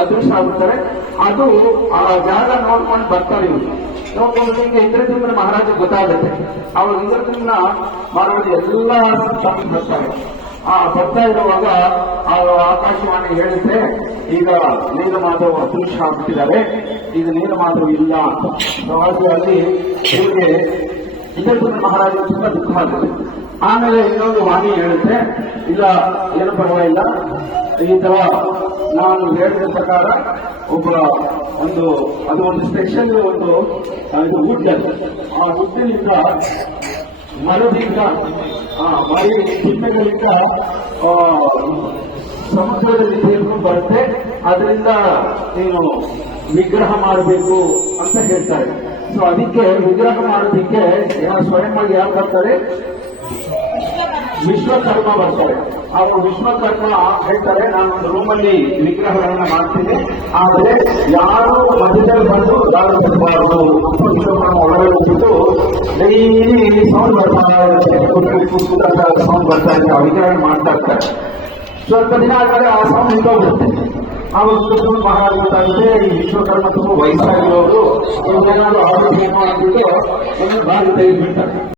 ಅದೃಶ್ಯ ಆಗ್ಬಿಡ್ತಾರೆ. ಅದು ಆ ಜಾಗ ನೋಡ್ಕೊಂಡು ಬರ್ತಾರೆ ಇವರು. ನೋಡ್ಕೊಂಡು ಹಿಂಗೆ ಇಂದ್ರಜಿಮ್ನ ಮಹಾರಾಜ ಗೊತ್ತಾಗುತ್ತೆ. ಅವರು ಇಂದ್ರಜಿಮ್ನ ಮಹಾರಾಜ ಎಲ್ಲ ಬರ್ತಾರೆ. ಬರ್ತಾ ಇರುವಾಗ ಅವರು ಆಕಾಶವಾಣಿ ಹೇಳುತ್ತೆ, ಈಗ ನೀಲಮಾಧವ್ ಅದೃಶ್ಯ ಆಗ್ಬಿಟ್ಟಿದ್ದಾರೆ, ಈಗ ನೀಲಮಾಧವ್ ಇಲ್ಲ ಅಂತ. ಅಲ್ಲಿ ಇವರಿಗೆ ಇಂದ್ರಜಿಮ್ನ ಮಹಾರಾಜ ತುಂಬಾ ದುಃಖ ಆಗುತ್ತೆ. ಆಮೇಲೆ ಇನ್ನೊಂದು ವಾಣಿ ಹೇಳುತ್ತೆ, ಇಲ್ಲ ಏನು ಪರವಾಗಿಲ್ಲ, ಈ ತರ ನಾನು ಹೇಳಿದ ಪ್ರಕಾರ ಅದು ಒಂದು ಸ್ಪೆಷಲ್ ಇದು ವುಡ್, ಆ ವುಡ್ಡಿನಿಂದ ಮರದಿಂದ ಮರಿ ಚಿಪ್ಪೆಗಳಿಂದ ಸಮುದ್ರದಲ್ಲಿ ಸೇರ್ಕೊಂಡು ಬರುತ್ತೆ, ಅದರಿಂದ ನೀನು ವಿಗ್ರಹ ಮಾಡಬೇಕು ಅಂತ ಹೇಳ್ತಾರೆ. ಸೊ ಅದಕ್ಕೆ ವಿಗ್ರಹ ಮಾಡೋದಿಕ್ಕೆ ಸ್ವಯಂ ಆಗಿ ಯಾರು ಬರ್ತಾರೆ? ವಿಶ್ವಕರ್ಮ ಬರ್ತಾರೆ. ಅವರು ವಿಶ್ವಕರ್ಮ ಹೇಳ್ತಾರೆ, ನಾನು ಒಂದು ರೂಮಲ್ಲಿ ವಿಗ್ರಹಗಳನ್ನ ಮಾಡ್ತೀನಿ, ಆದರೆ ಯಾರು ಮಧ್ಯದಲ್ಲಿ ಬಂದು ಯಾರು ಬರಬಾರದು. ಒಳಗಡೆ ಹೋಗ್ಬಿಟ್ಟು ಡೈಲಿ ಸೌಂಡ್ ಬರ್ತಾ ಇರುತ್ತೆ, ಸೌಂಡ್ ಬರ್ತಾ ಇರುತ್ತೆ, ವಿಗ್ರಹ ಮಾಡ್ತಾ ಇರ್ತಾರೆ. ಸ್ವಲ್ಪ ದಿನ ಆದ್ಮೇಲೆ ಆ ಸೌಂಡ್ ನಿಂತೋಗ್ಬಿಡುತ್ತೆ. ಆವಾಗ ಮಹಾರಾಜ ಗೊತ್ತಾಗುತ್ತೆ, ಈ ವಿಶ್ವಕರ್ಮ ತುಂಬ ವಯಸ್ಸಾಗಿರೋರು, ಇವ್ರೇನಾದ್ರು ಆರೋಗ್ಯ ಮಾಡ್ಬಿಟ್ಟು ಬಾಗಿ ತೆಗೆದ್ಬಿಡ್ತಾರೆ.